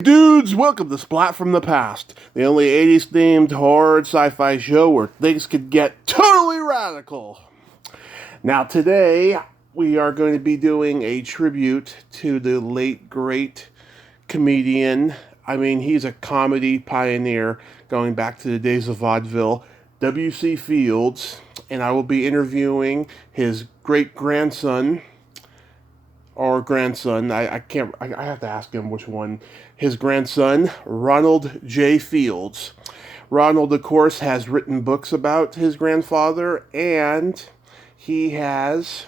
Dudes, welcome to Splat from the Past, the only 80s themed horror sci-fi show where things could get totally radical. Now today, we are going to be doing a tribute to the late great comedian. He's a comedy pioneer going back to the days of vaudeville, W.C. Fields, and I will be interviewing his great-grandson, or grandson. I can't. I have to ask him which one. His grandson, Ronald J. Fields. Ronald, of course, has written books about his grandfather, and he has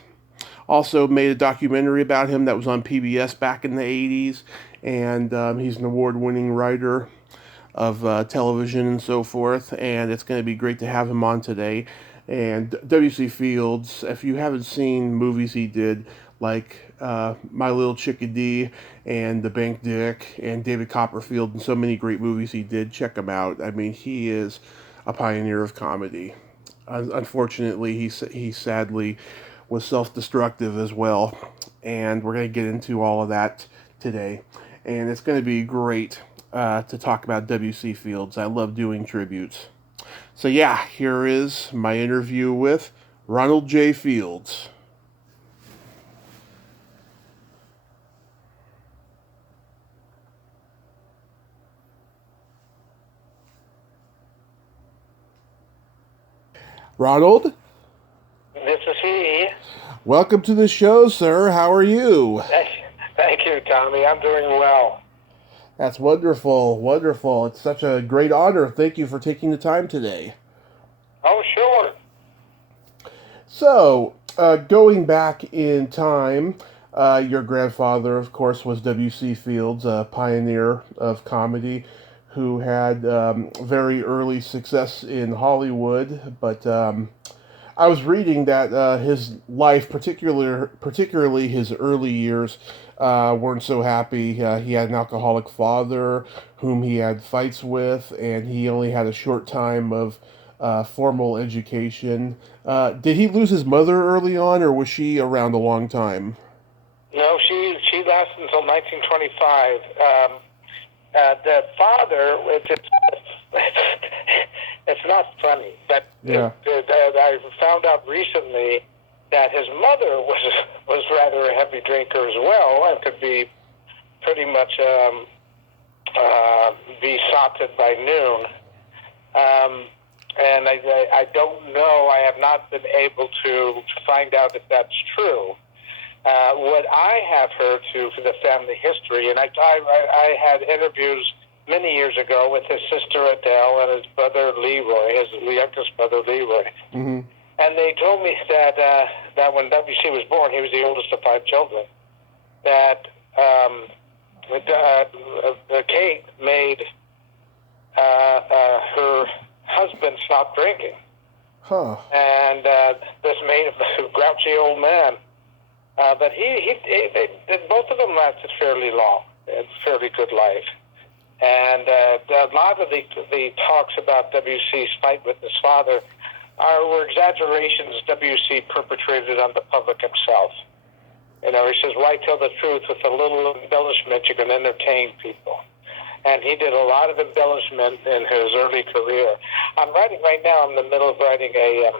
also made a documentary about him that was on PBS back in the 80s. And he's an award-winning writer of television and so forth. And it's going to be great to have him on today. And W.C. Fields, if you haven't seen movies he did, like My Little Chickadee and The Bank Dick and David Copperfield and so many great movies he did, check him out. He is a pioneer of comedy. Unfortunately, he sadly was self-destructive as well. And we're going to get into all of that today. And it's going to be great to talk about W.C. Fields. I love doing tributes. So yeah, here is my interview with Ronald J. Fields. Ronald? This is he. Welcome to the show, sir. How are you? Thank you, Tommy. I'm doing well. That's wonderful. Wonderful. It's such a great honor. Thank you for taking the time today. Oh, sure. So, going back in time, your grandfather, of course, was W.C. Fields, a pioneer of comedy who had very early success in Hollywood. But I was reading that his life, particularly his early years, weren't so happy. He had an alcoholic father whom he had fights with, and he only had a short time of formal education. Did he lose his mother early on, or was she around a long time? No, she lasted until 1925. The father, it's not funny, but Yeah. I found out recently that his mother was rather a heavy drinker as well, and could be pretty much besotted by noon. And I don't know. I have not been able to find out if that's true. What I have heard too for the family history, and I had interviews many years ago with his sister Adele and his brother Leroy, his youngest brother Leroy. Mm-hmm. And they told me that when W.C. was born, he was the oldest of 5 children, that Kate made her husband stop drinking. Huh. And this made him a grouchy old man. But both of them lasted fairly long, a fairly good life. And a lot of the talks about W.C.'s fight with his father were exaggerations W.C. perpetrated on the public himself. You know, he says, why tell the truth with a little embellishment? You can entertain people. And he did a lot of embellishment in his early career. I'm writing right now, I'm in the middle of writing the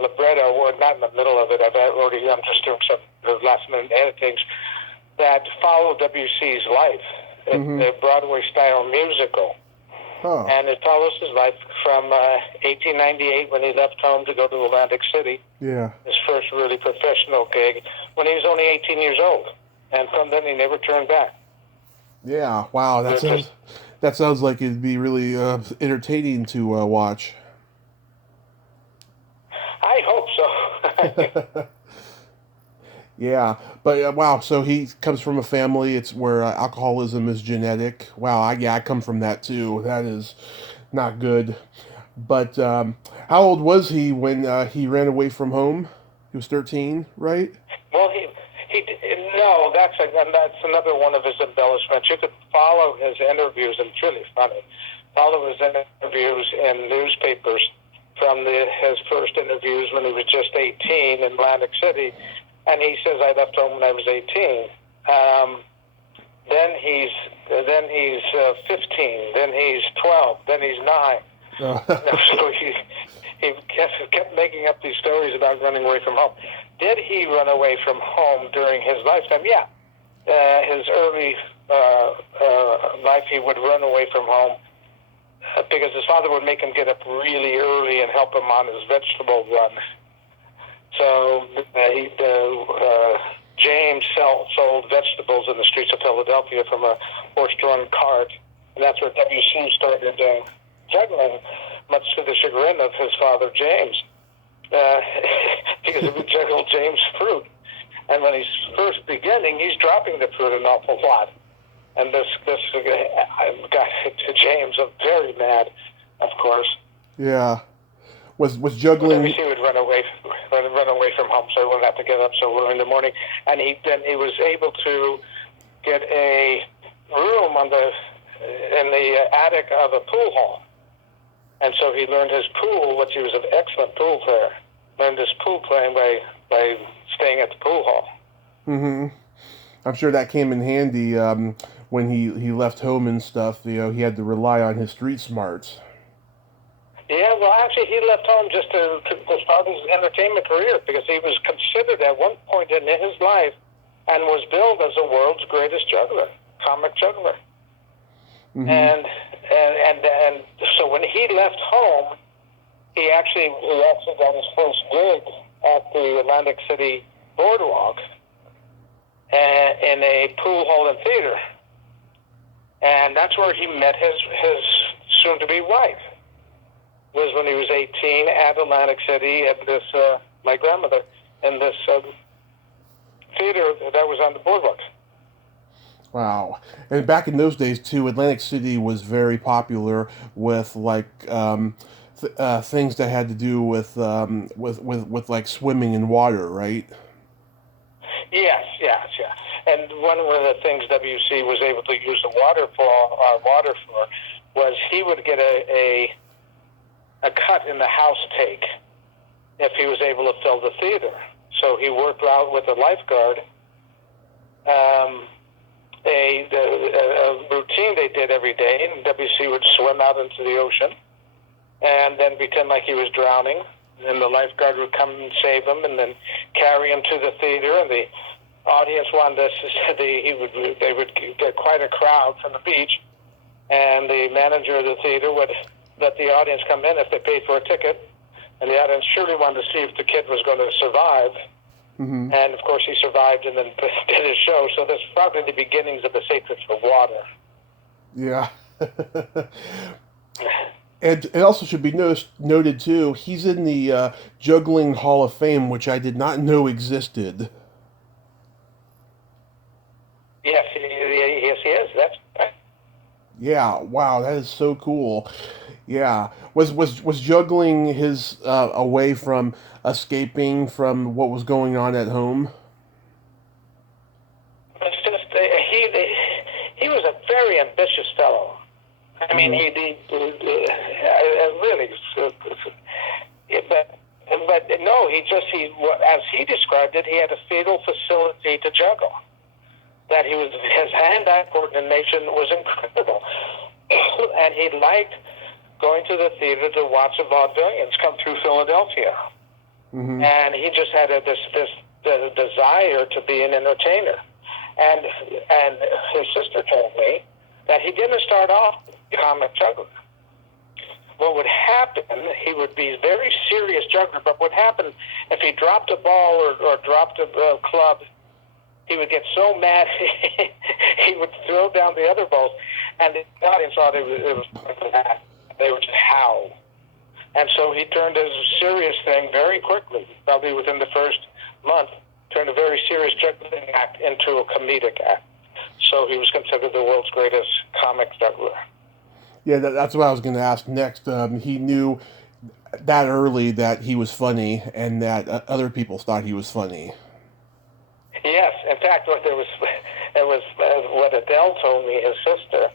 libretto, or not in the middle of it, I'm just doing some last minute editings that follow W.C.'s life. Mm-hmm. It's a Broadway-style musical. Huh. And it follows his life from 1898 when he left home to go to Atlantic City. Yeah. His first really professional gig when he was only 18 years old. And from then he never turned back. Yeah. Wow. That sounds like it'd be really entertaining to watch. I hope so. Yeah, but wow. So he comes from a family. It's where alcoholism is genetic. Wow. I come from that too. That is not good. But how old was he when he ran away from home? He was 13, right? Well, no, that's another one of his embellishments. You could follow his interviews, and it's really funny. Follow his interviews in newspapers from his first interviews when he was just 18 in Atlantic City, and he says, I left home when I was 18. then he's 15, then he's 12, then he's 9. So he kept making up these stories about running away from home. Did he run away from home during his lifetime? Yeah. His early life, he would run away from home because his father would make him get up really early and help him on his vegetable run. So James sold vegetables in the streets of Philadelphia from a horse-drawn cart, and that's where W.C. started juggling, much to the chagrin of his father, James, because he would juggle James' fruit. And when he's first beginning, he's dropping the fruit an awful lot. And this got James very mad, of course. Yeah. Was juggling? He would run away from home, so he wouldn't have to get up so early in the morning. And he was able to get a room in the attic of a pool hall. And so he learned his pool, which he was an excellent pool player. Learned his pool playing by staying at the pool hall. Mm-hmm. I'm sure that came in handy when he left home and stuff. He had to rely on his street smarts. Yeah, well, actually, he left home just to start his entertainment career because he was considered at one point in his life and was billed as the world's greatest juggler, comic juggler. Mm-hmm. And so when he left home, he actually got his first gig at the Atlantic City Boardwalk in a pool hall and theater. And that's where he met his soon-to-be wife. Was when he was 18 at Atlantic City at this, my grandmother, in this theater that was on the boardwalk. Wow. And back in those days, too, Atlantic City was very popular with, like, things that had to do with like, swimming in water, right? Yes. And one of the things WC was able to use the water for was he would get a cut in the house take if he was able to fill the theater. So he worked out with a lifeguard a routine they did every day, and WC would swim out into the ocean and then pretend like he was drowning, and the lifeguard would come and save him and then carry him to the theater, and the audience wanted they would get quite a crowd from the beach, and the manager of the theater would let the audience come in if they paid for a ticket, and the audience surely wanted to see if the kid was going to survive. Mm-hmm. And, of course, he survived and then did his show. So that's probably the beginnings of the sacred for water. Yeah. And it also should be noted, too, he's in the Juggling Hall of Fame, which I did not know existed. Yes, he is. That's right. Yeah, wow, that is so cool. Yeah. Was juggling his a way from escaping from what was going on at home? It's just he was a very ambitious fellow. I mean, he really, but no, as he described it, he had a fatal facility to juggle. That his hand-eye coordination was incredible, and he liked going to the theater to watch the vaudevillians come through Philadelphia. Mm-hmm. And he just had this desire to be an entertainer. And his sister told me that he didn't start off a comic juggler. What would happen, he would be a very serious juggler, but what happened if he dropped a ball or dropped a club, he would get so mad he would throw down the other balls, and the audience thought it was bad. They would just howl. And so he turned a serious thing very quickly, probably within the first month, turned a very serious juggling act into a comedic act. So he was considered the world's greatest comic juggler. Yeah, that's what I was going to ask next. He knew that early that he was funny and that other people thought he was funny. Yes. In fact, what Adele told me, his sister,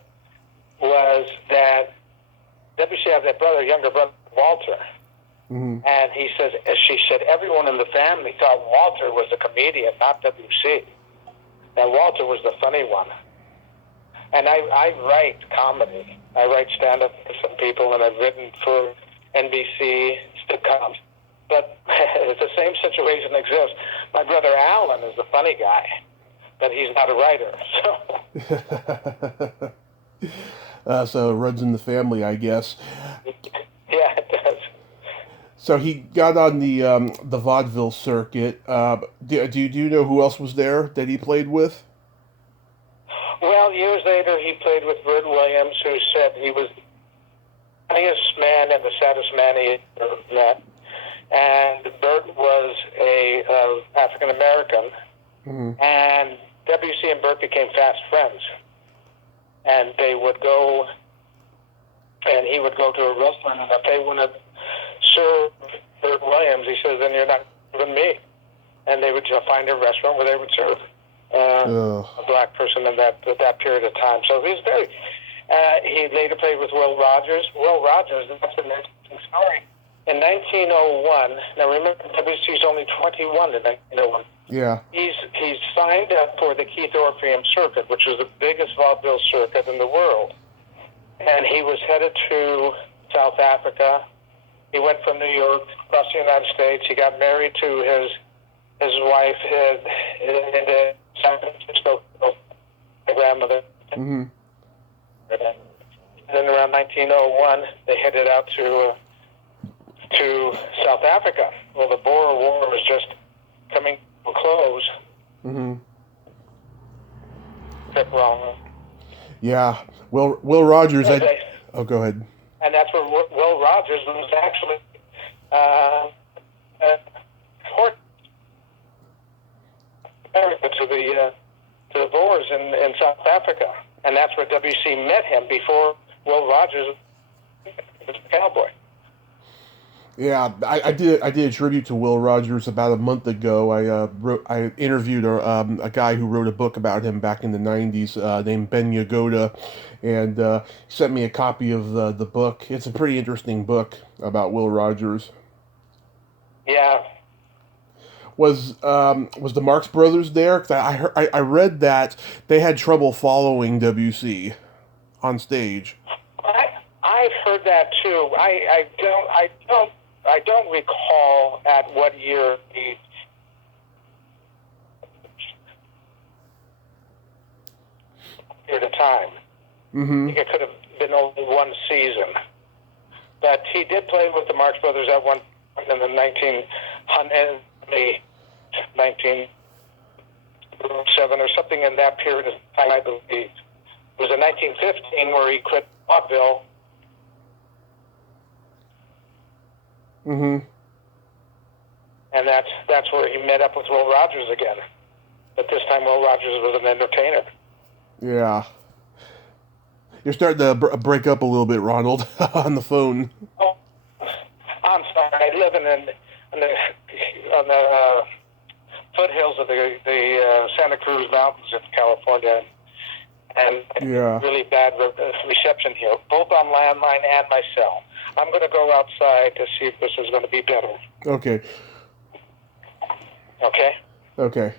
was that WC had that younger brother, Walter. Mm-hmm. And she said, everyone in the family thought Walter was a comedian, not WC. That Walter was the funny one. And I write comedy. I write stand-up for some people, and I've written for NBC sitcoms. But the same situation exists. My brother Alan is the funny guy, but he's not a writer. So it runs in the family, I guess. Yeah, it does. So he got on the vaudeville circuit. Do you know who else was there that he played with? Well, years later, he played with Bert Williams, who said he was the funniest man and the saddest man he ever met. And Bert was a African American, and W.C. and Bert became fast friends. And they would go, and he would go to a restaurant, and if they wanted to serve Bert Williams, he says, then you're not serving me. And they would find a restaurant where they would serve a black person in that period of time. So he was very. He later played with Will Rogers. Will Rogers, that's an interesting story. In 1901, now remember, WC's only 21 in 1901. Yeah. He's signed up for the Keith Orpheum Circuit, which was the biggest vaudeville circuit in the world. And he was headed to South Africa. He went from New York across the United States. He got married to his wife in San Francisco, my grandmother. Mm-hmm. And then around 1901, they headed out to South Africa. Well, the Boer War was just coming to a close. Mm-hmm. That's wrong. Yeah. Will Rogers. Go ahead. And that's where Will Rogers was actually to the Boers in South Africa, and that's where W.C. met him before Will Rogers was a cowboy. Yeah, I did a tribute to Will Rogers about a month ago. I interviewed a guy who wrote a book about him back in the 90s named Ben Yagoda, and he sent me a copy of the book. It's a pretty interesting book about Will Rogers. Yeah. Was the Marx Brothers there? 'Cause I read that they had trouble following WC on stage. I've heard that too. I don't recall at what year he period of time. Mm-hmm. I think it could have been only one season, but he did play with the Marx Brothers at one point in the 1907 or something in that period of time. I believe it was in 1915 where he quit vaudeville. Mm-hmm. And that's where he met up with Will Rogers again. But this time Will Rogers was an entertainer. Yeah. You're starting to break up a little bit, Ronald, on the phone. Oh, I'm sorry. I live on the foothills of the Santa Cruz Mountains in California. And really bad reception here, both on landline and my cell. I'm going to go outside to see if this is going to be better. Okay. Okay? Okay.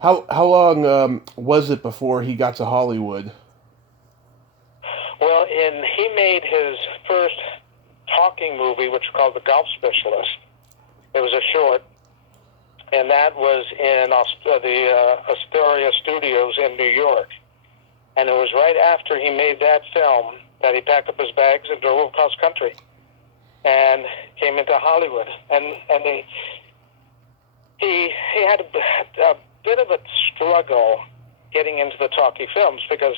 How long was it before he got to Hollywood? Well, he made his first talking movie, which was called The Golf Specialist. It was a short, and that was in the Astoria Studios in New York. And it was right after he made that film that he packed up his bags and drove across country and came into Hollywood. And he had a bit of a struggle getting into the talkie films because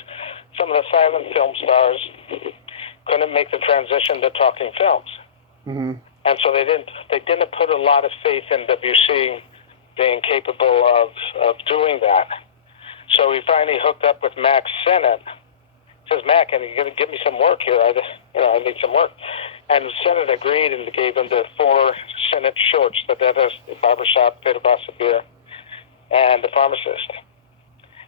some of the silent film stars couldn't make the transition to talking films. Mm-hmm. And so they didn't put a lot of faith in WC being capable of doing that. So he finally hooked up with Max Sennett. He says, Mac, can you give me some work here? I need some work. And Sennett agreed and gave him the 4 Sennett shorts, The Dentist, The Barbershop, Peter Bossabir, and The Pharmacist.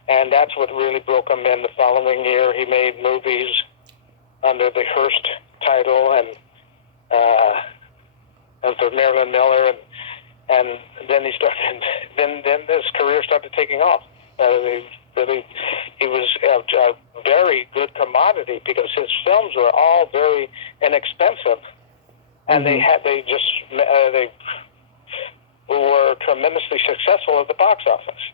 And that's what really broke him in. The following year, he made movies under the Hearst title and for Marilyn Miller, and then he started. Then his career started taking off. that he was a very good commodity because his films were all very inexpensive, and they were tremendously successful at the box office.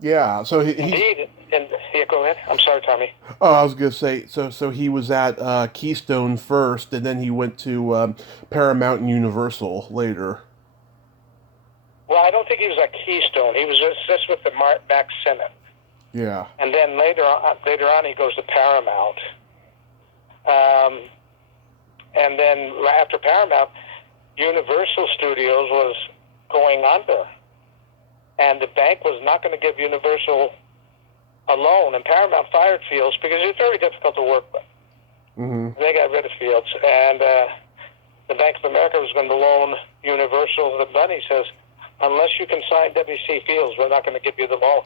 Yeah, so Indeed, and yeah, go ahead. I'm sorry, Tommy. Oh, I was gonna say, so he was at Keystone first, and then he went to Paramount and Universal later. Well, I don't think he was at Keystone. He was just with the Max Sennett. Yeah. And then later on, he goes to Paramount. And then after Paramount, Universal Studios was going under. And the bank was not going to give Universal a loan. And Paramount fired Fields because it's very difficult to work with. Mm-hmm. They got rid of Fields. And the Bank of America was going to loan Universal the money. Says, unless you can sign W.C. Fields, we're not going to give you the loan.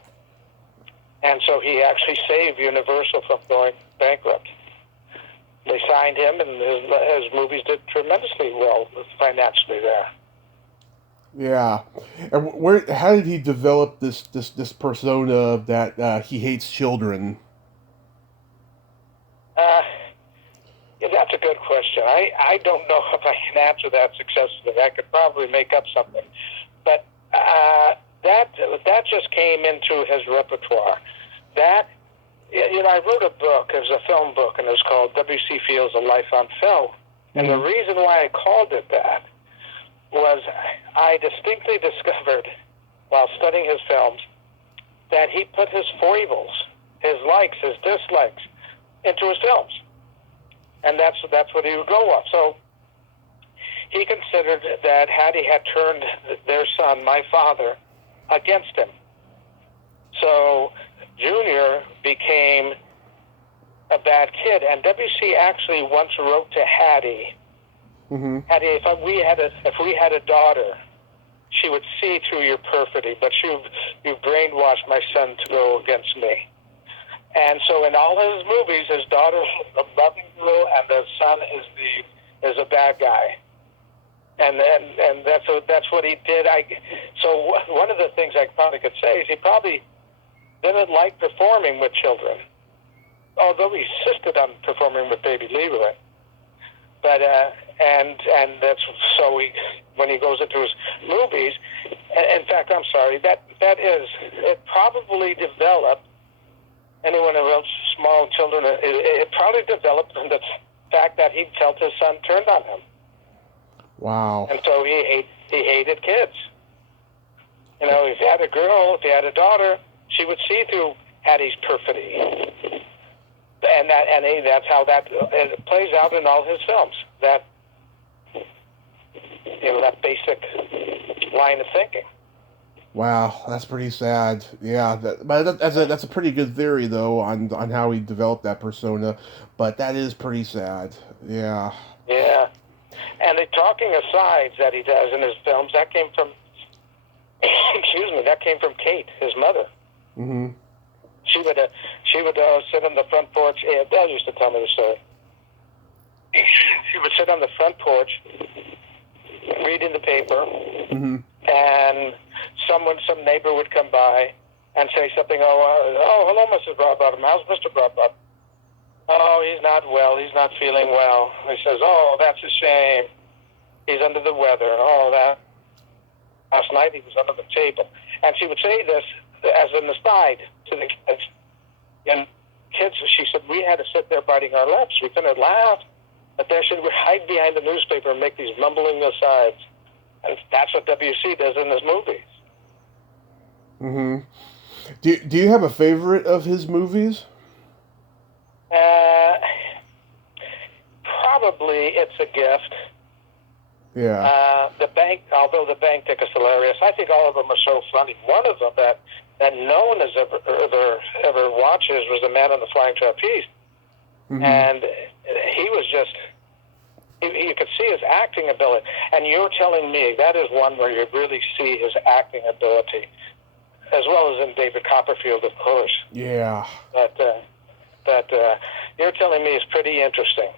And so he actually saved Universal from going bankrupt. They signed him, and his movies did tremendously well financially there. Yeah, and how did he develop this persona that he hates children? Yeah, that's a good question. I don't know if I can answer that successfully. I could probably make up something, but that just came into his repertoire. That, I wrote a book. It was a film book, and it was called W.C. Fields: A Life on Film. And the reason why I called it that was I distinctly discovered, while studying his films, that he put his foibles, his likes, his dislikes, into his films. And that's what he would go off. So he considered that Hattie had turned their son, my father, against him. So Junior became a bad kid. And W.C. actually once wrote to Hattie, Hattie, if we had a daughter, she would see through your perfidy, but you've brainwashed my son to go against me. And so in all his movies, his daughter is a loving girl, and the son is a bad guy. And that's what he did. So one of the things I probably could say is he probably didn't like performing with children, although he insisted on performing with Baby Leroy. But and that's so when he goes into his movies. In fact, I'm sorry. That is it. Probably developed. Anyone who else small children, it probably developed from the fact that he felt his son turned on him. Wow. And so he hated kids. If he had a girl, if he had a daughter, she would see through Hattie's perfidy. And that's how it plays out in all his films. That basic line of thinking. Wow, that's pretty sad. Yeah, but that's a pretty good theory though on how he developed that persona. But that is pretty sad. Yeah. Yeah, and the talking asides that he does in his films that came from that came from Kate, his mother. Mm-hmm. She would sit on the front porch. Dad used to tell me the story. She would sit on the front porch, reading the paper, and some neighbor would come by and say something. Oh, hello, Mrs. Broadbottom. How's Mr. Broadbottom? Oh, he's not well. He's not feeling well. He says, oh, that's a shame. He's under the weather. Oh, that last night he was under the table. And she would say this as an aside to the kids. And kids, she said, we had to sit there biting our lips. We couldn't laugh. But they should hide behind the newspaper and make these mumbling asides. And that's what W.C. does in his movies. Mm-hmm. Do you have a favorite of his movies? Probably It's a Gift. Yeah. The Bank, although The Bank Dick is hilarious, I think all of them are so funny. One of them that no one has ever watches was The Man on the Flying Trapeze. Mm-hmm. And he was just, you could see his acting ability. And you're telling me that is one where you really see his acting ability, as well as in David Copperfield, of course. Yeah. But you're telling me it's pretty interesting.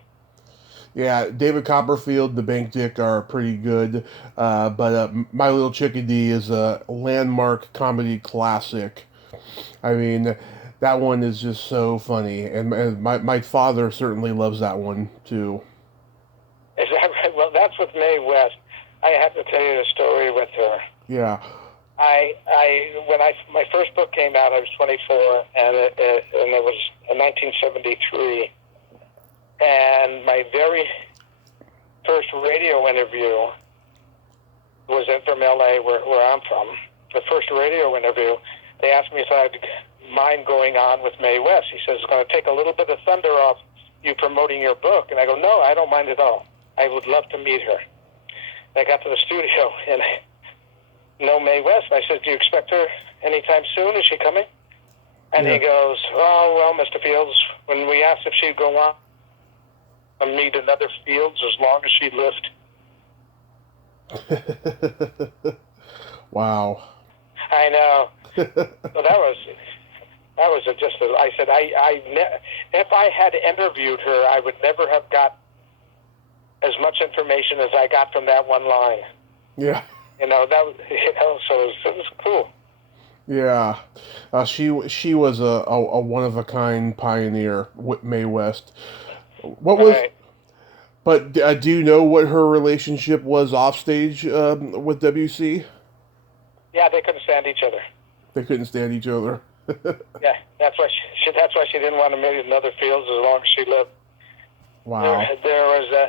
Yeah, David Copperfield, The Bank Dick are pretty good, but My Little Chickadee is a landmark comedy classic. I mean, that one is just so funny, and my father certainly loves that one too. Is that right? Well, that's with Mae West. I have to tell you a story with her. Yeah. When my first book came out, I was 24, and it was in 1973. And my very first radio interview was from LA, where I'm from. The first radio interview, they asked me if I'd mind going on with Mae West. He says, it's going to take a little bit of thunder off you promoting your book. And I go, no, I don't mind at all. I would love to meet her. I got to the studio, and no Mae West. I said, do you expect her anytime soon? Is she coming? And he goes, oh, well, Mr. Fields, when we asked if she'd go on and meet another Fields as long as she lived. Wow. I know. So that was just. I said, if I had interviewed her, I would never have got as much information as I got from that one line. Yeah. So it was cool. Yeah, she was a one of a kind pioneer, Mae West. What was? Right. But do you know what her relationship was offstage with WC? Yeah, they couldn't stand each other. They couldn't stand each other. Yeah, that's why she didn't want to meet another Fields as long as she lived. Wow. There was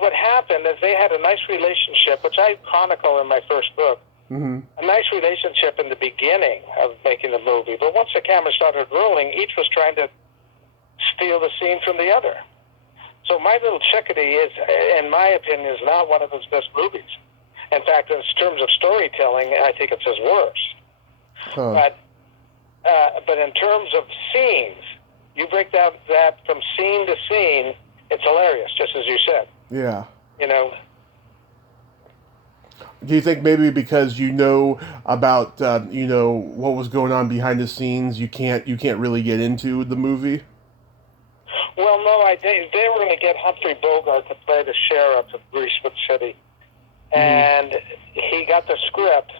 what happened is they had a nice relationship, which I chronicle in my first book. Mm-hmm. A nice relationship in the beginning of making the movie, but once the camera started rolling, each was trying to steal the scene from the other. So My Little Chickadee is, in my opinion, is not one of his best movies. In fact, in terms of storytelling, I think it's his worst. Huh. But in terms of scenes, you break down that from scene to scene, it's hilarious, just as you said. Yeah. You know. Do you think maybe because you know about what was going on behind the scenes, you can't really get into the movie? Well, no, they were going to get Humphrey Bogart to play the sheriff of Greasewood City, and he got the script,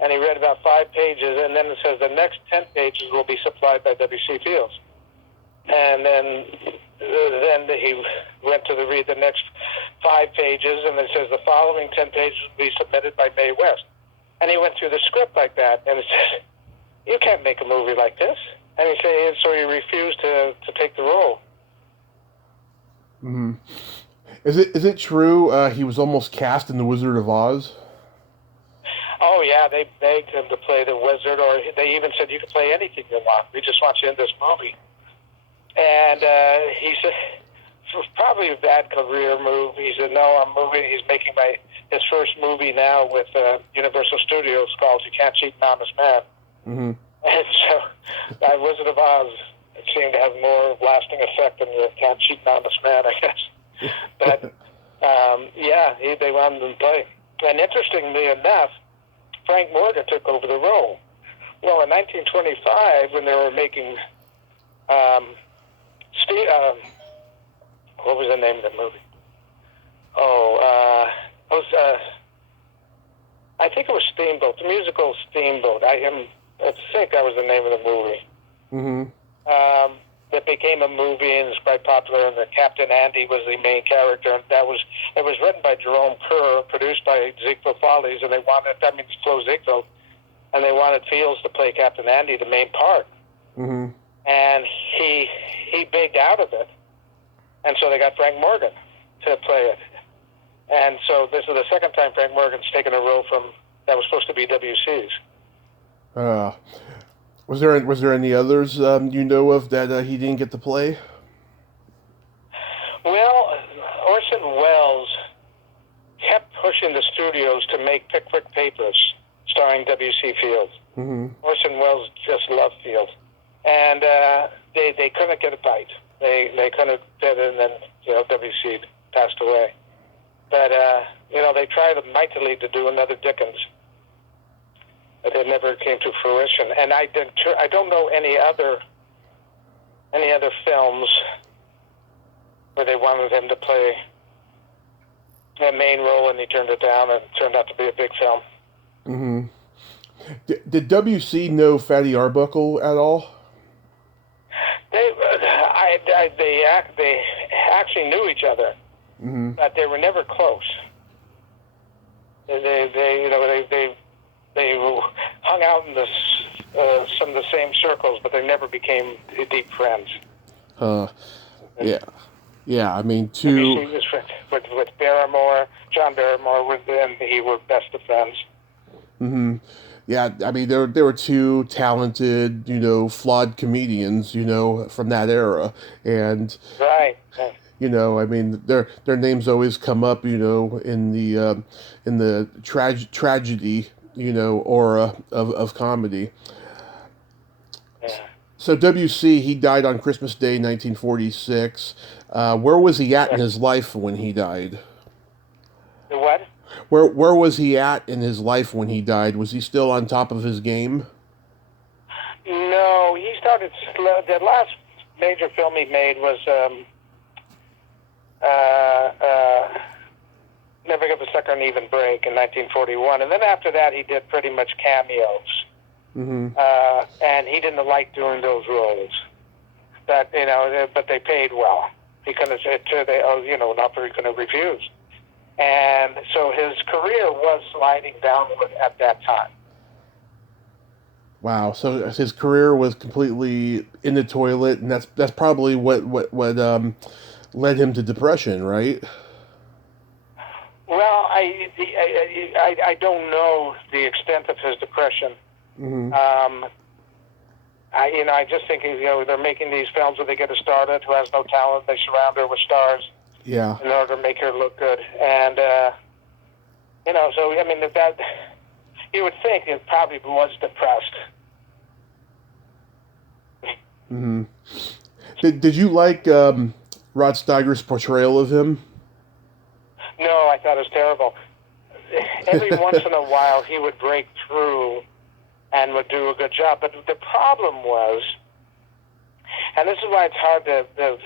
and he read about 5 pages, and then it says the next 10 pages will be supplied by W.C. Fields, and then he went to read the next 5 pages, and it says the following 10 pages will be submitted by Mae West, and he went through the script like that, and it says, you can't make a movie like this, and so he refused to take the role. Mm-hmm. Is it true he was almost cast in The Wizard of Oz? Oh yeah, they begged him to play the wizard, or they even said you can play anything you want. We just want you in this movie. And he said, it was probably a bad career move. He said, no, he's making his first movie now with Universal Studios called You Can't Cheat an Honest Man. Mm-hmm. And so that Wizard of Oz seemed to have more lasting effect than You Can't Cheat an Honest Man, I guess. But they wanted him to play. And interestingly enough, Frank Morgan took over the role. Well, in 1925, when they were making what was the name of the movie? I think it was Steamboat, the musical Steamboat. I think that was the name of the movie. Mm-hmm. That became a movie and it's quite popular, and the Captain Andy was the main character. And it was written by Jerome Kerr, produced by Ziegfeld Follies, and Flo Ziegfeld, and they wanted Fields to play Captain Andy, the main part. Mm-hmm. And he begged out of it, and so they got Frank Morgan to play it. And so this is the second time Frank Morgan's taken a role that was supposed to be WC's. Was there any others you know of that he didn't get to play? Well, Orson Welles kept pushing the studios to make Pickwick Papers starring W.C. Fields. Mm-hmm. Orson Welles just loved Fields. And they couldn't get a bite. They couldn't get it, and then W.C. passed away. But they tried mightily to do another Dickens, but it never came to fruition. And I don't know any other films where they wanted him to play a main role, and he turned it down, and it turned out to be a big film. Mm-hmm. Did WC know Fatty Arbuckle at all? They actually knew each other, Mm-hmm. but they were never close. They hung out in some of the same circles, but they never became deep friends. Yeah. Yeah, I mean, WC was with Barrymore, John Barrymore, and he were best of friends. Mm-hmm. Yeah, I mean, there were two talented, flawed comedians, from that era, and Right. I mean, their names always come up, in the tragedy, aura of comedy. Yeah. So WC, he died on Christmas Day, 1946. Where was he at in his life when he died? The what? Where was he at in his life when he died? Was he still on top of his game? No, he started slow. The last major film he made was Never Give a Sucker an Even Break in 1941, and then after that he did pretty much cameos. Mm-hmm. And he didn't like doing those roles, but they paid well because not very going to refuse. And so his career was sliding downward at that time. Wow. So his career was completely in the toilet, and that's probably what led him to depression, right? Well, I don't know the extent of his depression. Mm-hmm. I just think they're making these films where they get a starlet who has no talent. They surround her with stars. Yeah. In order to make her look good, and so I mean that you would think it probably was depressed. Mm-hmm. Did you like Rod Steiger's portrayal of him? No, I thought it was terrible. Every once in a while, he would break through and would do a good job. But the problem was, and this is why it's hard to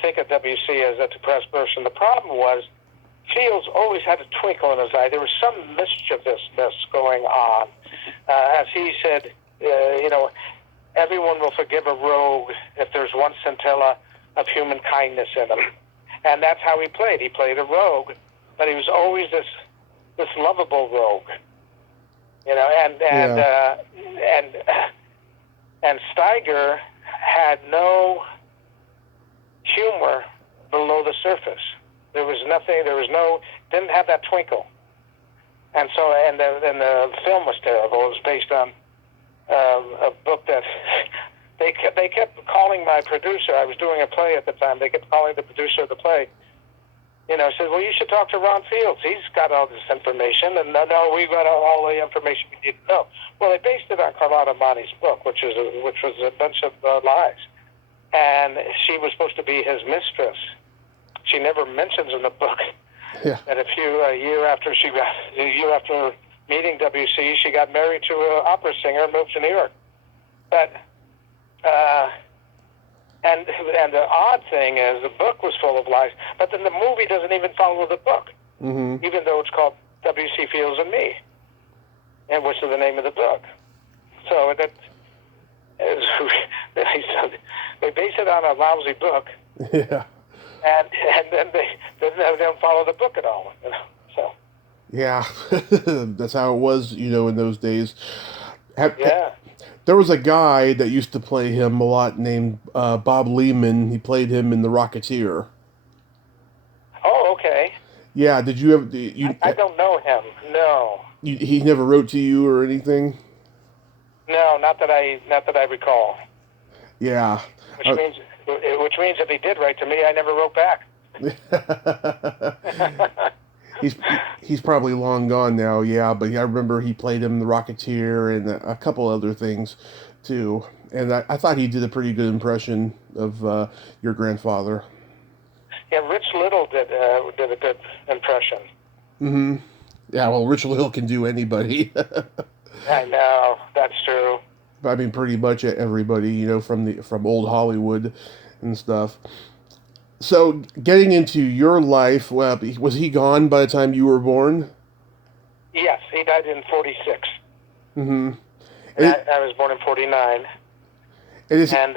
think of WC as a depressed person. The problem was, Fields always had a twinkle in his eye. There was some mischievousness going on. As he said, everyone will forgive a rogue if there's one scintilla of human kindness in him. And that's how he played. He played a rogue, but he was always this lovable rogue. And Steiger had no humor below the surface. There was nothing. Didn't have that twinkle. And so, and the film was terrible. It was based on a book that they kept calling my producer. I was doing a play at the time. They kept calling the producer of the play. Said, well, you should talk to Ron Fields. He's got all this information. And no, we got all the information we need to know. Well, they based it on Carlotta Monti's book, which was a bunch of lies. And she was supposed to be his mistress. She never mentions in the book that a year after meeting WC, she got married to an opera singer and moved to New York. But and the odd thing is the book was full of lies, but then the movie doesn't even follow the book, even though it's called WC Fields and Me, and which is the name of the book. So that is, they base it on a lousy book. Yeah. And then they don't follow the book at all. So. Yeah, that's how it was, in those days. Yeah. There was a guy that used to play him a lot named Bob Lehman. He played him in The Rocketeer. Oh, okay. Yeah, did you ever... I don't know him, no. He never wrote to you or anything? No, not that I recall. Yeah. Which means if he did write to me, I never wrote back. He's probably long gone now, yeah, but I remember he played him in The Rocketeer and a couple other things, too. And I thought he did a pretty good impression of your grandfather. Yeah, Rich Little did a good impression. Mm-hmm. Yeah, well, Rich Little can do anybody. I know, that's true. I mean, pretty much everybody, from old Hollywood and stuff. So, getting into your life, was he gone by the time you were born? Yes, he died in 46. Mm-hmm. And I was born in 49. And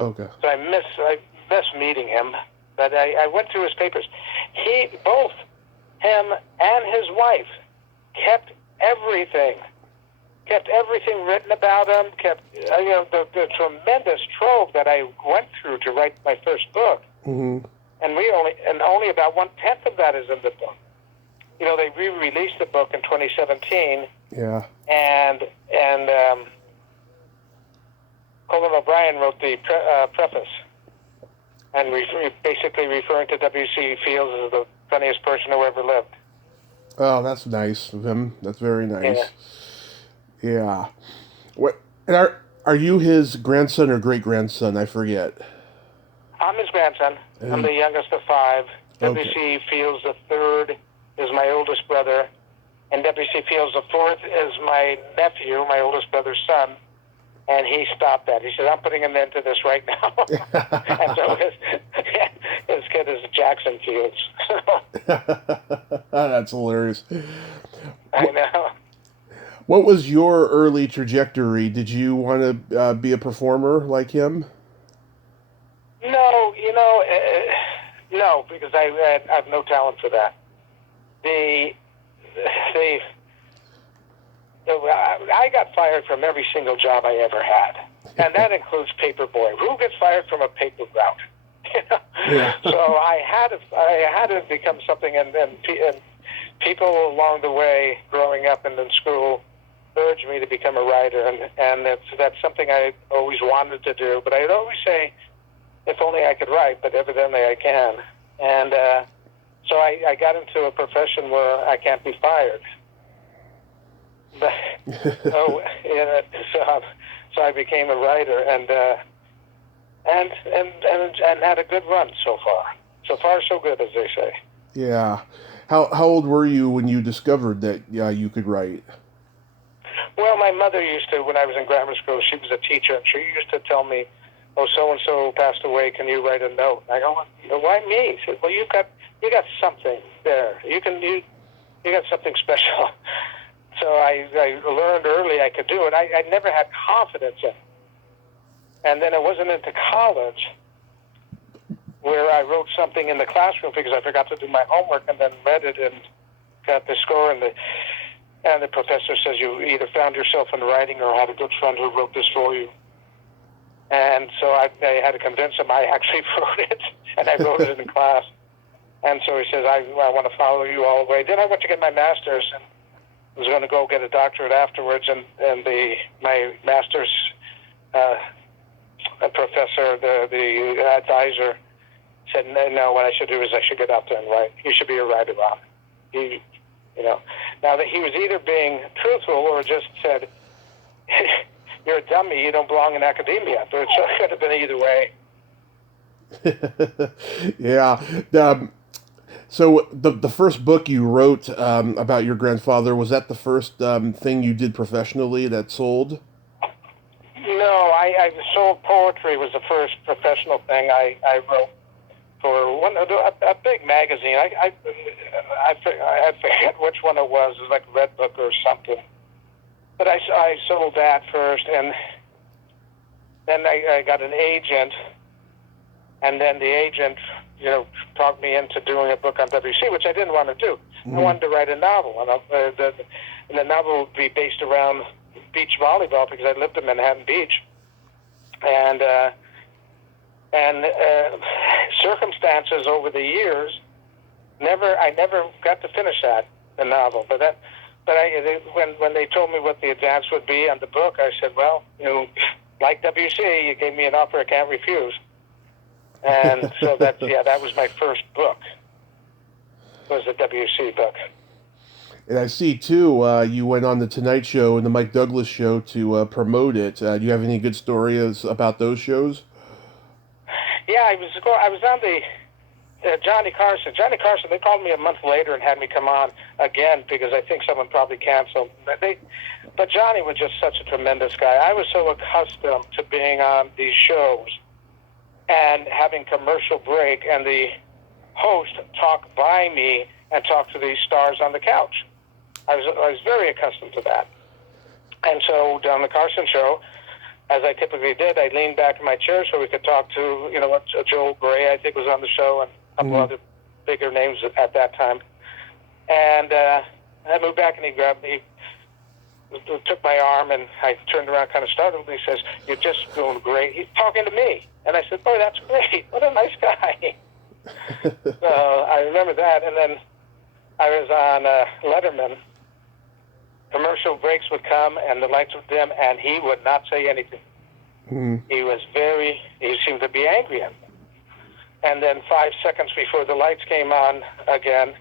okay. so I miss meeting him. But I went through his papers. Both him and his wife kept everything written about him, the tremendous trove that I went through to write my first book. Mm-hmm. And only about 1/10 of that is in the book. They re-released the book in 2017. Yeah. And Colin O'Brien wrote the preface, and basically referring to W.C. Fields as the funniest person who ever lived. Oh, that's nice of him. That's very nice. Yeah. What? And are you his grandson or great grandson? I forget. I'm his grandson. I'm the youngest of 5. Okay. W.C. Fields III is my oldest brother, and W.C. Fields IV is my nephew, my oldest brother's son. And he stopped that. He said, "I'm putting an end to this right now." And so his kid is Jackson Fields. That's hilarious. I know. What was your early trajectory? Did you want to be a performer like him? No, no, because I have no talent for that. I got fired from every single job I ever had, and that includes paperboy. Who gets fired from a paper route? Yeah. So I had to become something, and people along the way, growing up and in school, urged me to become a writer, and that's something I always wanted to do. But I'd always say, if only I could write, but evidently I can. And so I got into a profession where I can't be fired. So I became a writer and had a good run so far. So far, so good, as they say. Yeah. How old were you when you discovered that you could write? Well, my mother used to, when I was in grammar school, she was a teacher, and she used to tell me, "Oh, so and so passed away. Can you write a note?" I go, "Why me?" She said, "Well, you got something there. You got something special." So I learned early I could do it. I never had confidence in it. And then it wasn't into college where I wrote something in the classroom because I forgot to do my homework and then read it and got the score, and the professor says you either found yourself in writing or had a good friend who wrote this for you. And so I had to convince him I actually wrote it, and I wrote it in class. And so he says, I want to follow you all the way. Then I went to get my master's and was going to go get a doctorate afterwards, and my master's professor, the advisor, said, no, what I should do is I should get out there and write. You should be a writer, Ron. Now that he was either being truthful or just said, you're a dummy, you don't belong in academia. But it could have been either way. Yeah. So the first book you wrote about your grandfather, was that the first thing you did professionally that sold? No, I sold poetry was the first professional thing I wrote for a big magazine. I forget which one it was. It was like Red Book or something. But I sold that first, and then I got an agent, and then the agent, talked me into doing a book on WC, which I didn't want to do. Mm-hmm. I wanted to write a novel, and the novel would be based around beach volleyball because I lived in Manhattan Beach, and circumstances over the years, I never got to finish the novel. But when they told me what the advance would be on the book, I said, well, like WC, you gave me an offer I can't refuse. And so that was my first book, was the WC book. And I see, too, you went on the Tonight Show and the Mike Douglas Show to promote it. Do you have any good stories about those shows? Yeah, I was on the Johnny Carson. Johnny Carson, they called me a month later and had me come on again because I think someone probably canceled. But Johnny was just such a tremendous guy. I was so accustomed to being on these shows and having commercial break and the host talk by me and talk to these stars on the couch. I was very accustomed to that. And so on the Carson show, as I typically did, I leaned back in my chair so we could talk to, Joel Gray, I think, was on the show, and a couple other bigger names at that time. And I moved back, and he grabbed me, took my arm, and I turned around kind of startled, and he says, "You're just doing great." He's talking to me. And I said, "Boy, that's great. What a nice guy." So I remember that. And then I was on Letterman. Commercial breaks would come, and the lights would dim, and he would not say anything. He seemed to be angry at me. And then 5 seconds before the lights came on again,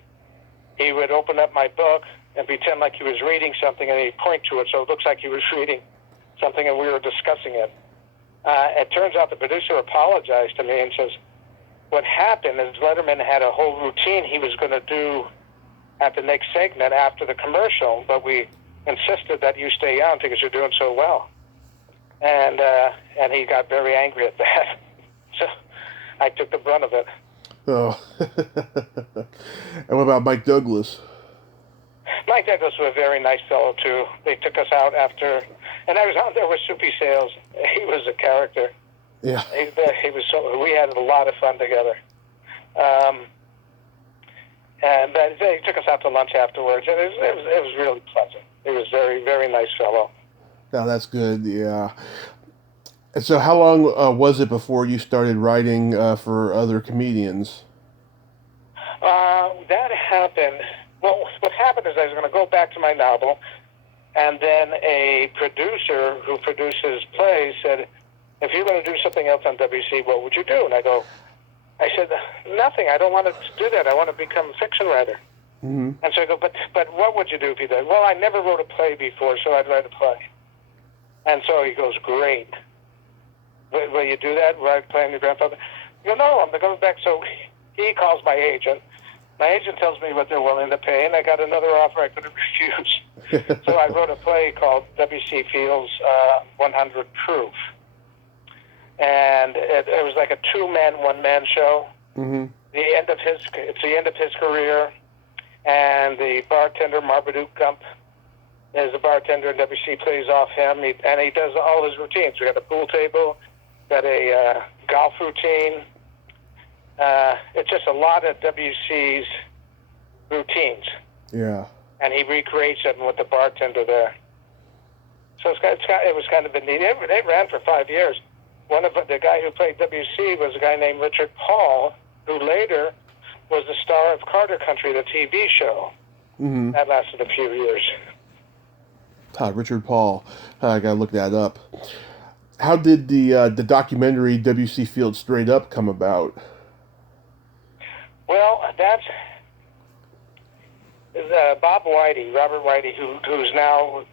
he would open up my book and pretend like he was reading something, and he'd point to it, so it looks like he was reading something, and we were discussing it. It turns out the producer apologized to me and says, what happened is Letterman had a whole routine he was going to do at the next segment after the commercial, but we insisted that you stay on because you're doing so well. And he got very angry at that. So I took the brunt of it. Oh. And what about Mike Douglas? Mike Douglas was a very nice fellow, too. They took us out after, and I was out there with Soupy Sales. He was a character. Yeah. We had a lot of fun together. And they took us out to lunch afterwards, and it was really pleasant. He was very, very nice fellow. Oh, that's good, yeah. And so how long was it before you started writing for other comedians? That happened. Well, what happened is I was going to go back to my novel, and then a producer who produces plays said, if you're going to do something else on WC, what would you do? And I said, nothing. I don't want to do that. I want to become a fiction writer. Mm-hmm. And so I go, but what would you do if you did? Well, I never wrote a play before, so I'd write a play. And so he goes, great. Will you do that? Write a play on your grandfather? I go, no, I'm going back. So he calls my agent. My agent tells me what they're willing to pay, and I got another offer I couldn't refuse. So I wrote a play called W.C. Fields' 100 Proof. And it was like a two-man, one-man show. Mm-hmm. It's the end of his career, and the bartender, Marmaduke Gump, is the bartender, and WC plays off him, and he does all his routines. We got a pool table, got a golf routine. It's just a lot of WC's routines. Yeah. And he recreates them with the bartender there. So it was kind of a neat. It ran for 5 years. The guy who played WC was a guy named Richard Paul, who later was the star of Carter Country, the TV show. Mm-hmm. That lasted a few years. Richard Paul. I gotta look that up. How did the documentary W.C. Fields Straight Up come about? Well, that's Robert Whitey, who's now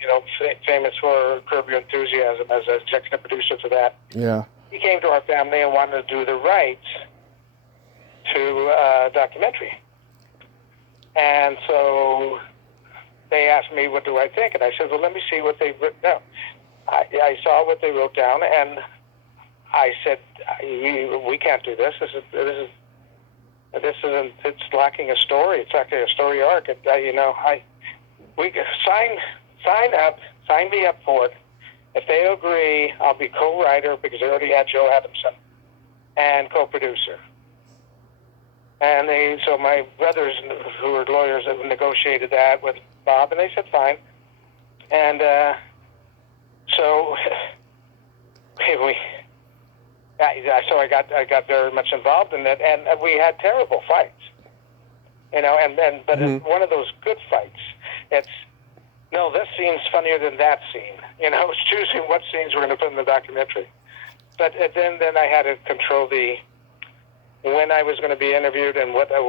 famous for Curb Your Enthusiasm as an executive producer for that. Yeah. He came to our family and wanted to do the rights to a documentary, and so they asked me, what do I think? And I said, well, let me see what they've written down. I saw what they wrote down, and I said, we can't do this. It's lacking a story. It's lacking a story arc. We sign me up for it. If they agree, I'll be co-writer because they already had Joe Adamson and co-producer. And so my brothers, who were lawyers, have negotiated that with Bob, and they said fine. And so I got very much involved in it, and we had terrible fights. But it's one of those good fights. It's no, this scene's funnier than that scene. It's choosing what scenes we're going to put in the documentary. But then I had to control when I was going to be interviewed and what I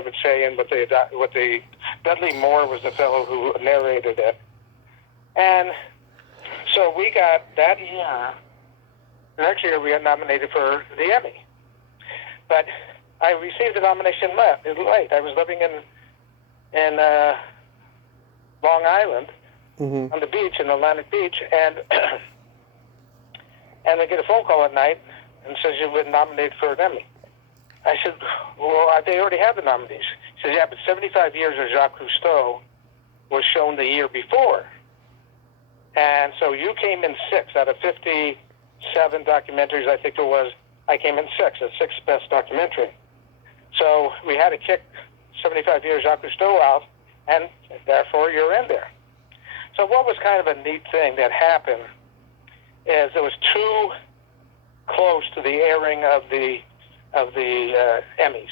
would say and what the Dudley Moore was the fellow who narrated it. And so we got that year. The next year we got nominated for the Emmy. But I received the nomination late. I was living in Long Island on the beach, in Atlantic Beach, and I get a phone call at night and says you've been nominated for an Emmy. I said, well, they already have the nominees. He says, yeah, but 75 Years of Jacques Cousteau was shown the year before. And so you came in 6 out of 57 documentaries, I think it was. I came in 6, the 6th best documentary. So we had to kick 75 years Jacques Cousteau out, and therefore you're in there. So what was kind of a neat thing that happened is it was too close to the airing of the Emmys.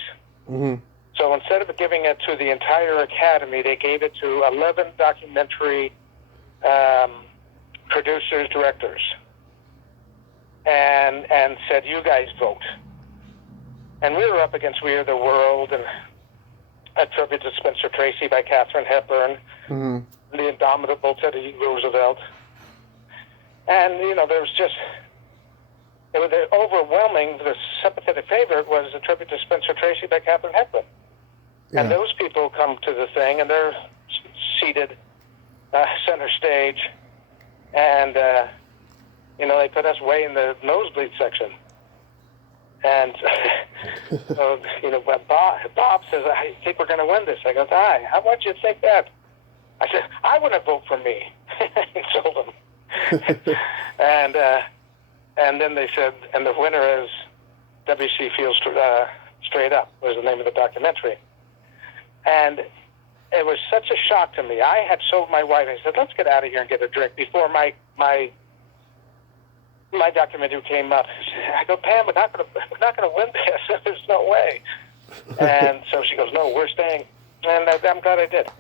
Mm-hmm. So instead of giving it to the entire Academy, they gave it to 11 documentary producers, directors, and said, you guys vote. And we were up against We Are the World and A Tribute to Spencer Tracy by Katharine Hepburn, Mm-hmm. The Indomitable Teddy Roosevelt. And, you know, there was just, it was overwhelming. The sympathetic favorite was A Tribute to Spencer Tracy by Katharine Hepburn. Yeah. And those people come to the thing, and they're seated center stage, and, you know, they put us way in the nosebleed section. And, so, you know, Bob says, I think we're going to win this. I go, Di, how about you think that? I said, I wouldn't vote for me. And told them. And then they said, and the winner is W.C. Fields Straight Up was the name of the documentary. And it was such a shock to me. I had told my wife, I said, let's get out of here and get a drink before my documentary came up. I go, Pam, we're not going to win this. There's no way. And so she goes, no, we're staying. And I'm glad I did.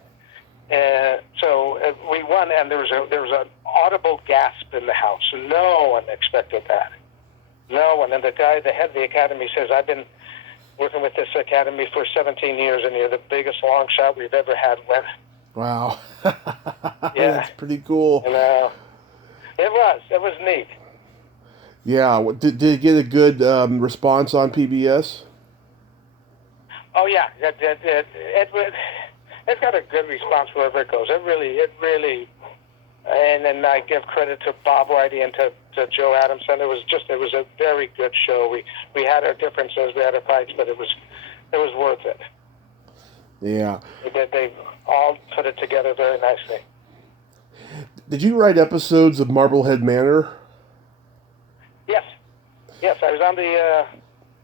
So we won, and there was an audible gasp in the house. No one expected that. No one. And the head of the Academy says, I've been working with this Academy for 17 years, and you're the biggest long shot we've ever had win. Wow. Yeah. That's pretty cool. And, it was neat. Yeah. Did it get a good response on PBS? Oh, yeah. It's got a good response wherever it goes. It really, and then I give credit to Bob Whitey and to Joe Adamson. It was a very good show. We had our differences, we had our fights, but it was worth it. Yeah. They all put it together very nicely. Did you write episodes of Marblehead Manor? Yes, I was on the.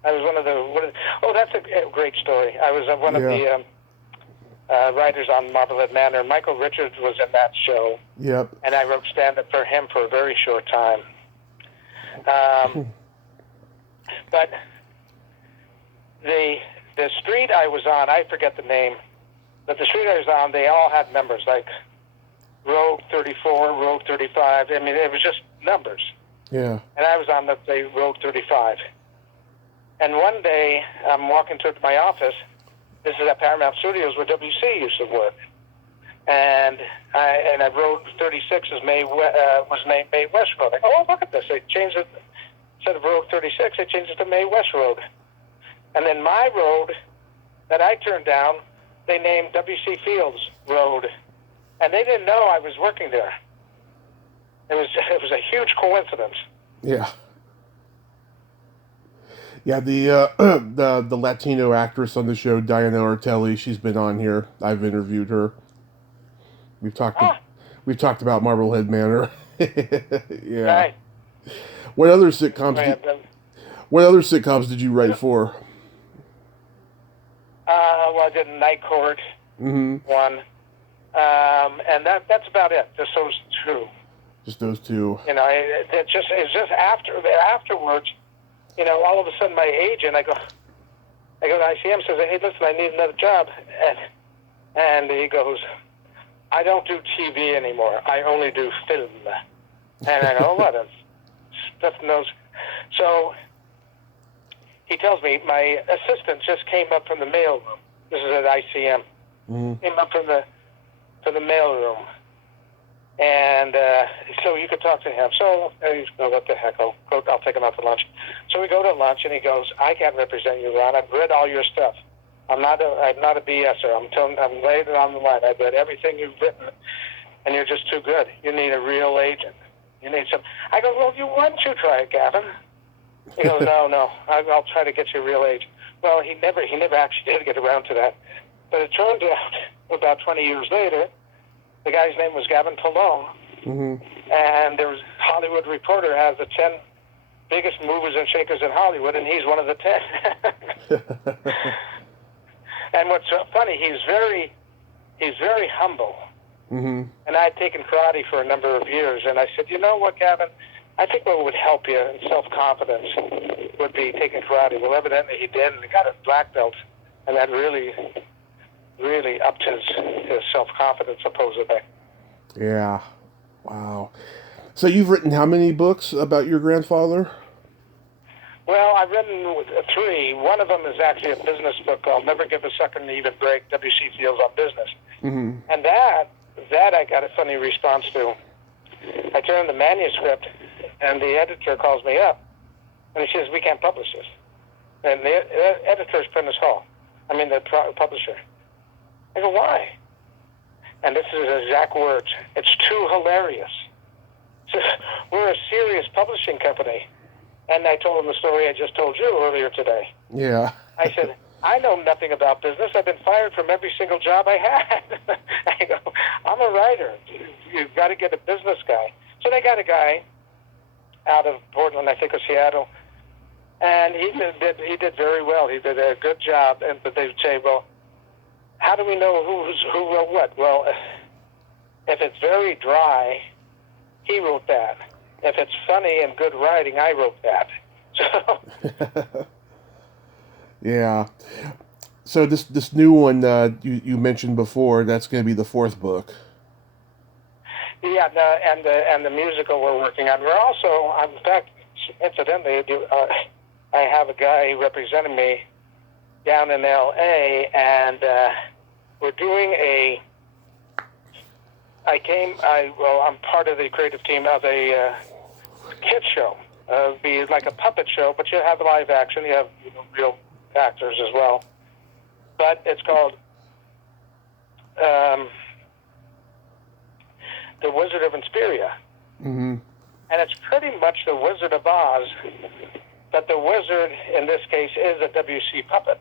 I was one of the. That's a great story. I was one of the writers on Marblehead Manor. Michael Richards was in that show. Yep. And I wrote stand-up for him for a very short time. But the street I was on, I forget the name, but the street I was on, they all had numbers, like Road 34, Road 35. I mean, it was just numbers. Yeah. And I was on, let's say, Road 35. And one day, I'm walking to my office. This is at Paramount Studios where WC used to work. And I Road 36 was named May West Road. I go, oh, look at this. They changed it. Instead of Road 36, they changed it to May West Road. And then my road that I turned down, they named W.C. Fields Road. And they didn't know I was working there. It was a huge coincidence. Yeah. Yeah, the Latino actress on the show, Diana Ortelli, she's been on here. I've interviewed her. We've talked about Marblehead Manor. Yeah. Right. What other sitcoms did you write for? Well, I did Night Court one, and that's about it. Just those two. Just those two. You know, it's just afterwards. You know, all of a sudden my agent, I go to ICM, says, hey, listen, I need another job, and he goes, I don't do TV anymore. I only do film. And I go, what? Stuff knows. So he tells me my assistant just came up from the mail room. This is at ICM. Came up from the mail room. And so you could talk to him. So he's going, what the heck, I'll take him out to lunch. So we go to lunch, and he goes, I can't represent you, Ron. I've read all your stuff. I'm not a BSer. I'm laying it on the line. I've read everything you've written, and you're just too good. You need a real agent. You need some. I go, well, why don't you try it, Gavin? He goes, no, I'll try to get you a real agent. Well, he never actually did get around to that. But it turned out, about 20 years later, the guy's name was Gavin Talone, Mm-hmm. And there was Hollywood Reporter has the 10 biggest movers and shakers in Hollywood, and he's one of the 10. And what's so funny, he's very humble. Mm-hmm. And I had taken karate for a number of years, and I said, you know what, Gavin? I think what would help you in self-confidence would be taking karate. Well, evidently he did, and he got a black belt, and that really upped his self-confidence, supposedly. Yeah. Wow. So you've written how many books about your grandfather? Well, I've written 3. One of them is actually a business book called Never Give a Sucker an Even Break, W.C. Fields on Business. Mm-hmm. And that I got a funny response to. I turned the manuscript, and the editor calls me up, and he says, we can't publish this. And the editor's Prentice Hall. I mean, the publisher. I go, why? And this is his exact words. It's too hilarious. So, we're a serious publishing company. And I told him the story I just told you earlier today. Yeah. I said, I know nothing about business. I've been fired from every single job I had. I go, I'm a writer. You've got to get a business guy. So they got a guy out of Portland, I think, or Seattle, and he did very well. He did a good job. But they would say, well, how do we know who wrote what? Well, if it's very dry, he wrote that. If it's funny and good writing, I wrote that. So. Yeah. So this new one you mentioned before, that's going to be the 4th book. Yeah, and the musical we're working on. We're also, in fact, incidentally, I have a guy representing me down in L.A., and we're doing I'm part of the creative team of a kids show. It'll be like a puppet show, but you have live action. You have real actors as well. But it's called The Wizard of Inspiria. Mm-hmm. And it's pretty much the Wizard of Oz, but the wizard, in this case, is a W.C. puppet.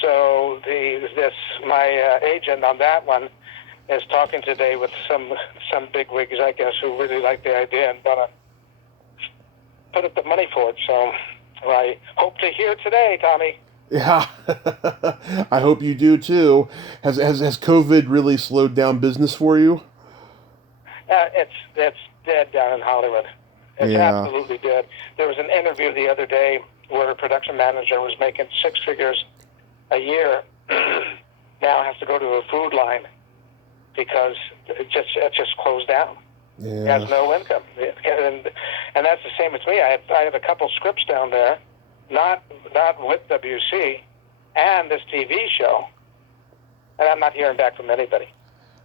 So my agent on that one is talking today with some bigwigs, I guess, who really like the idea and want to put up the money for it. So I hope to hear today, Tommy. Yeah. I hope you do too. Has COVID really slowed down business for you? It's dead down in Hollywood. It's absolutely dead. There was an interview the other day where a production manager was making 6 figures a year. Now has to go to a food line because it just closed down. Yeah. It has no income, and that's the same with me. I have a couple scripts down there, not with WC, and this TV show, and I'm not hearing back from anybody.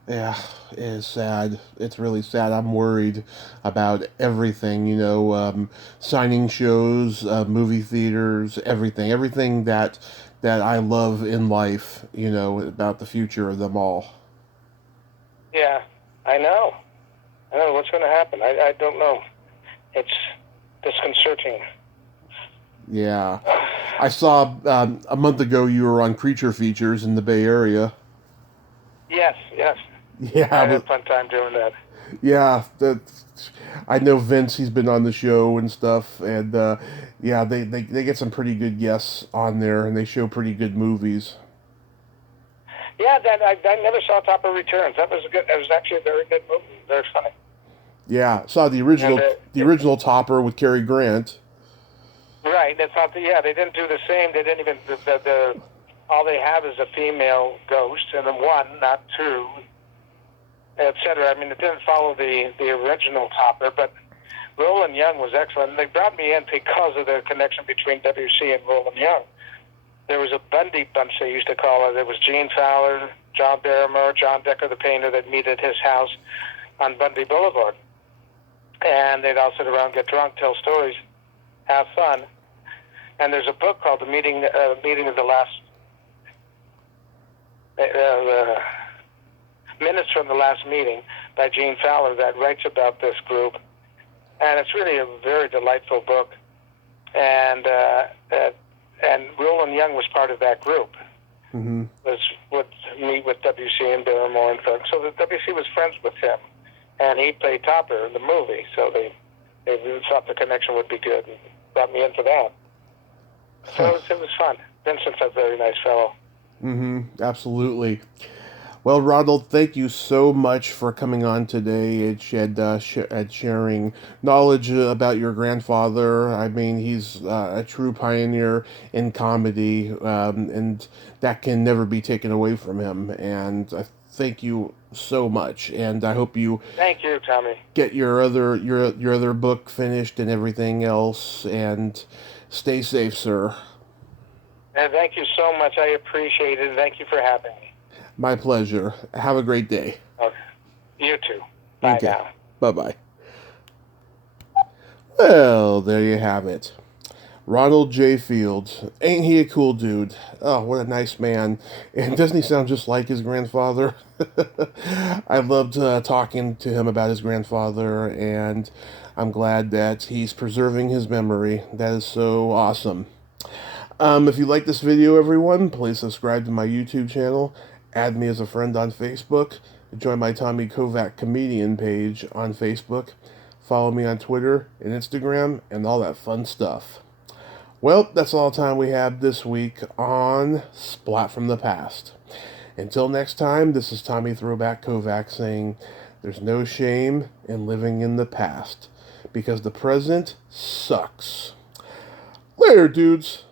Yeah, it is sad. It's really sad. I'm worried about everything, signing shows, movie theaters, everything that I love in life, about the future of them all. Yeah, I know what's going to happen. I don't know. It's disconcerting. Yeah. I saw a month ago you were on Creature Features in the Bay Area. Yes. Yeah, I had a fun time doing that. Yeah, I know Vince. He's been on the show and stuff, and they get some pretty good guests on there, and they show pretty good movies. Yeah, I never saw Topper Returns. That was actually a very good movie. Very funny. Yeah, saw the original Topper with Cary Grant. Right. That's not they didn't do the same. They didn't even the all they have is a female ghost, and then one, not two, etc. I mean, it didn't follow the original Topper, but Roland Young was excellent. They brought me in because of the connection between WC and Roland Young. There was a Bundy bunch, they used to call it. There was Gene Fowler, John Barrymore, John Decker, the painter, that meet at his house on Bundy Boulevard. And they'd all sit around, get drunk, tell stories, have fun. And there's a book called The Meeting of the Last... Minutes from the Last Meeting by Gene Fowler that writes about this group. And it's really a very delightful book. And Roland Young was part of that group. Mm-hmm. Would meet with WC and Barrymore and folks. So the WC was friends with him. and he played Topper in the movie, so they thought the connection would be good and brought me in for that. So it was fun. Vincent's a very nice fellow. Absolutely. Well, Ronald, thank you so much for coming on today and sharing knowledge about your grandfather. I mean, he's a true pioneer in comedy, and that can never be taken away from him. And I thank you so much. And I hope you Thank you, Tommy. get your other book finished and everything else. And stay safe, sir. And thank you so much. I appreciate it. Thank you for having me. My pleasure. Have a great day. Okay. You too. Bye Okay. now. Bye-bye. Well, there you have it. Ronald J. Fields. Ain't he a cool dude? Oh, what a nice man. And doesn't he sound just like his grandfather? I loved talking to him about his grandfather, and I'm glad that he's preserving his memory. That is so awesome. If you like this video, everyone, please subscribe to my YouTube channel, add me as a friend on Facebook, join my Tommy Kovac comedian page on Facebook, follow me on Twitter and Instagram, and all that fun stuff. Well, that's all the time we have this week on Splat from the Past. Until next time, this is Tommy Throwback Kovac saying, there's no shame in living in the past, because the present sucks. Later, dudes.